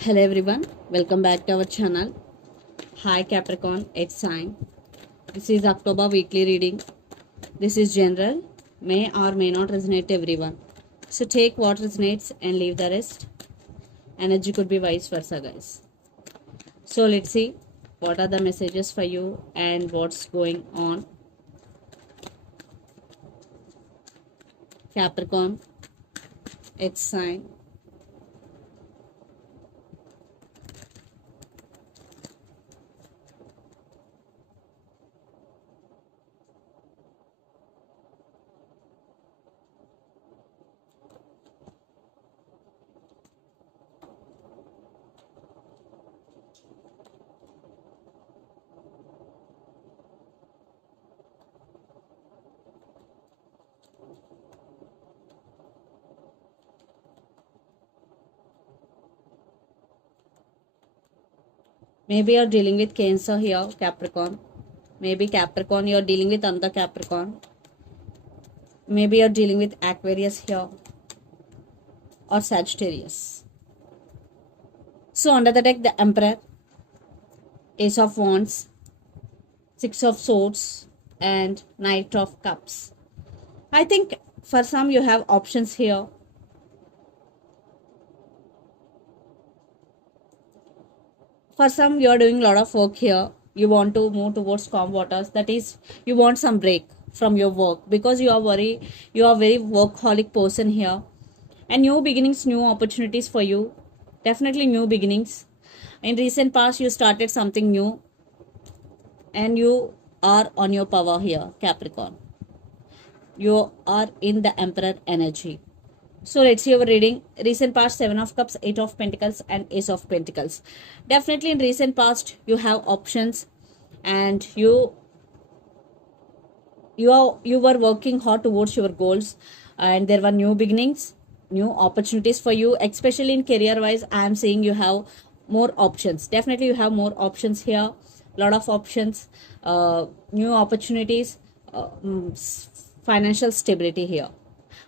Hello everyone, welcome back to our channel. Hi Capricorn, it's sign. This is October weekly reading. This is general, may or may not resonate to everyone. So take what resonates and leave the rest. Energy could be vice versa, guys. So let's see what are the messages for you and what's going on. Capricorn, it's sign. Maybe you're dealing with Cancer here, Capricorn. Maybe Capricorn, you're dealing with another Capricorn. Maybe you're dealing with Aquarius here or Sagittarius. So under the deck, the Emperor, Ace of Wands, Six of Swords, and Knight of Cups. I think for some you have options here. For some you are doing a lot of work here. You want to move towards calm waters. That is, you want some break from your work because you are very workaholic person here. And new beginnings, new opportunities for you. Definitely new beginnings. In recent past you started something new and you are on your power here, Capricorn. You are in the Emperor energy. So let's see our reading. Recent past, Seven of Cups, Eight of Pentacles, and Ace of Pentacles. Definitely in recent past, you have options, and you were working hard towards your goals, and there were new beginnings, new opportunities for you. Especially in career wise, I am saying you have more options. Definitely, you have more options here. Lot of options, new opportunities, financial stability here.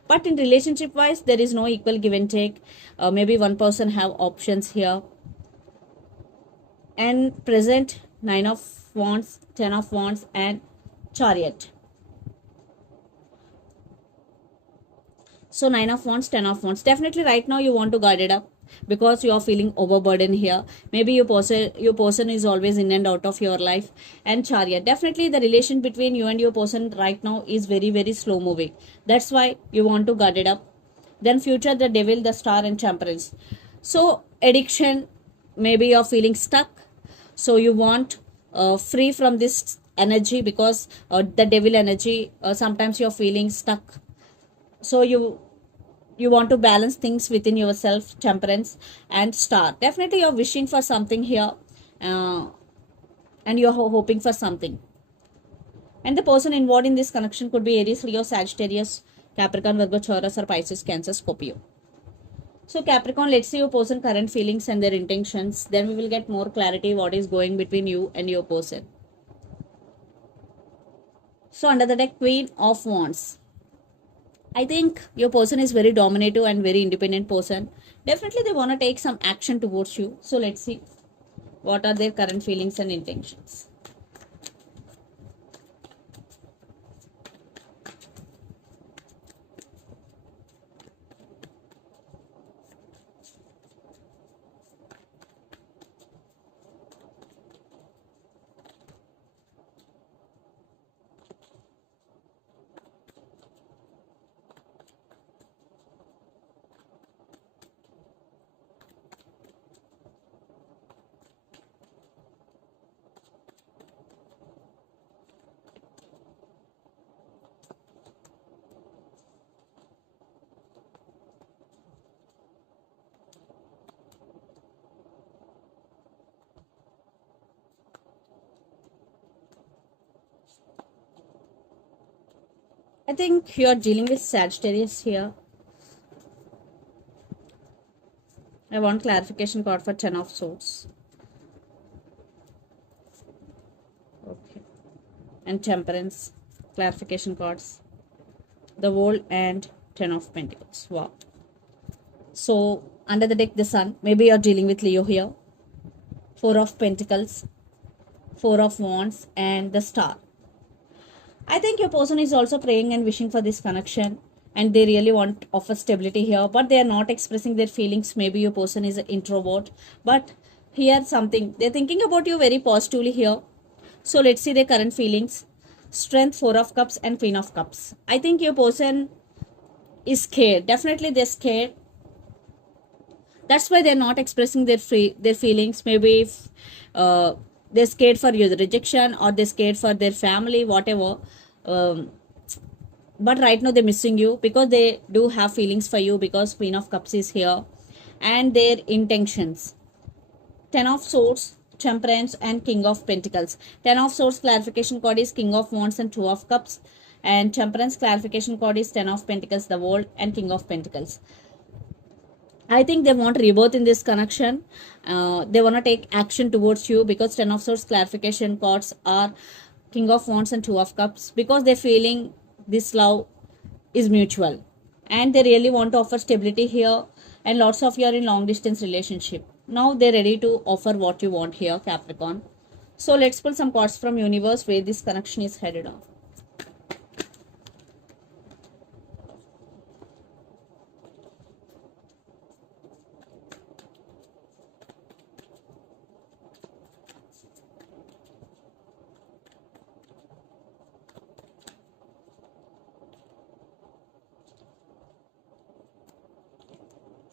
But in relationship wise, there is no equal give and take. Maybe one person have options here. And present, Nine of Wands, Ten of Wands, and Chariot. So Nine of Wands, Ten of Wands. Definitely right now you want to guard it up because you are feeling overburdened here. Maybe your person is always in and out of your life. And Chariot. Definitely the relation between you and your person right now is very slow moving. That's why you want to guard it up. Then future, the Devil, the Star, and Temperance. So addiction, maybe you're feeling stuck. So you want free from this energy because the devil energy, sometimes you're feeling stuck. So you want to balance things within yourself, Temperance and Star. Definitely you're wishing for something here, uh, and you're hoping for something. And the person involved in this connection could be Aries, Leo, Sagittarius, Capricorn, Virgo, Taurus, or Pisces, Cancer, Scorpio. So Capricorn, let's see your person current feelings and their intentions. Then we will get more clarity what is going between you and your person. So under the deck, Queen of Wands. I think your person is very dominative and very independent person. Definitely they want to take some action towards you. So let's see what are their current feelings and intentions. I think you are dealing with Sagittarius here. I want clarification card for Ten of Swords. Okay. And Temperance. Clarification cards. The World and Ten of Pentacles. Wow. So Under the deck, the sun. Maybe you're dealing with Leo here. Four of Pentacles, Four of Wands, and the Star. I think your person is also praying and wishing for this connection, and they really want offer stability here, but they are not expressing their feelings. Maybe your person is an introvert, but here something they're thinking about you very positively here. So let's see their current feelings. Strength, Four of Cups, and Queen of Cups. I think your person is scared. Definitely they're scared. That's why they're not expressing their feelings. Maybe if, they're scared for your rejection, or they're scared for their family, whatever. um, but right now they're missing you because they do have feelings for you, because Queen of Cups is here. And their intentions: Ten of Swords, Temperance, and King of Pentacles. Ten of Swords clarification card is King of Wands and Two of Cups, and Temperance clarification card is Ten of Pentacles, the World, and King of Pentacles. I think they want rebirth in this connection. They want to take action towards you, because Ten of Swords clarification cards are King of Wands and Two of Cups, because they're feeling this love is mutual, and they really want to offer stability here, and lots of you are in long distance relationship. Now they're ready to offer what you want here, Capricorn. So let's pull some cards from universe where this connection is headed on.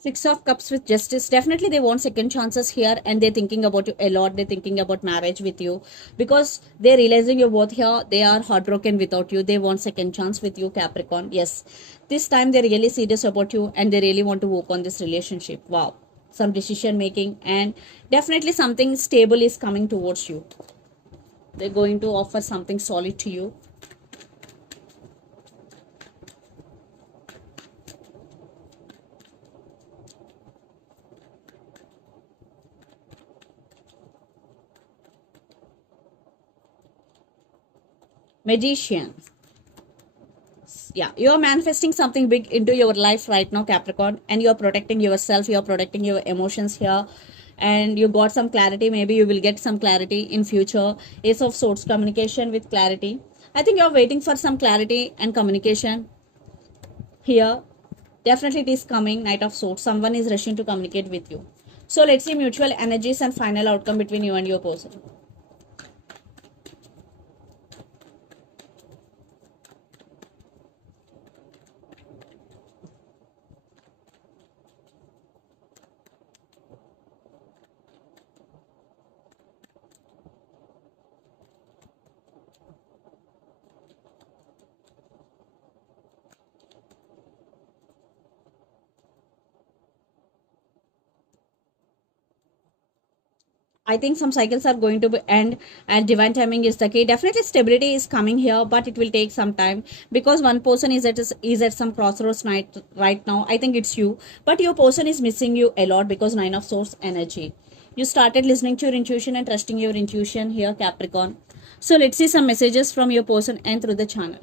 Six of Cups with Justice. Definitely they want second chances here, and they're thinking about you a lot. They're thinking about marriage with you, because they're realizing you're both here. They are heartbroken without you. They want second chance with you, Capricorn. Yes, this time they're really serious about you, and they really want to work on this relationship. Wow. Some decision making, and definitely something stable is coming towards you. They're going to offer something solid to you. Magician. Yeah, you're manifesting something big into your life right now, Capricorn, and you're protecting yourself, you're protecting your emotions here, and you got some clarity. Maybe you will get some clarity in future. Ace of Swords, communication with clarity. I think you're waiting for some clarity and communication here. Definitely it is coming. Knight of Swords, someone is rushing to communicate with you. So let's see mutual energies and final outcome between you and your person. I think some cycles are going to be end, and divine timing is the key. Definitely stability is coming here, but it will take some time, because one person is at some crossroads right now. I think it's you, but your person is missing you a lot, because Nine of Swords energy. You started listening to your intuition and trusting your intuition here, Capricorn. So let's see some messages from your person and through the channel.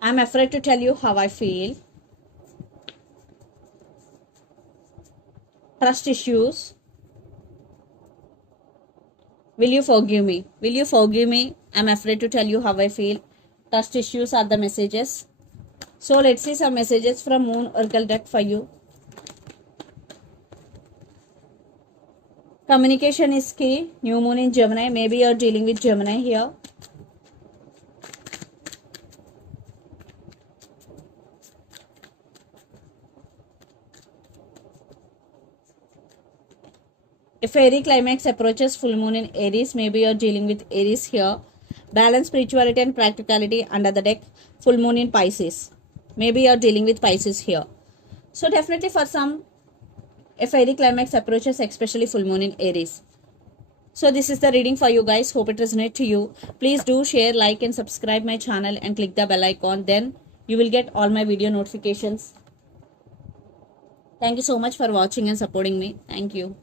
I'm afraid to tell you how I feel. Trust issues. Will you forgive me? Will you forgive me? I'm afraid to tell you how I feel. Trust issues are the messages. So let's see some messages from Moon Oracle deck for you. Communication is key. New Moon in Gemini. Maybe you're dealing with Gemini here. If fairy climax approaches full moon in Aries, maybe you're dealing with Aries here. Balance spirituality and practicality under the deck. Full moon in Pisces. Maybe you're dealing with Pisces here. So definitely for some, a fairy climax approaches, especially full moon in Aries. So this is the reading for you guys. Hope it resonates to you. Please do share, like, and subscribe my channel, and click the bell icon. Then you will get all my video notifications. Thank you so much for watching and supporting me. Thank you.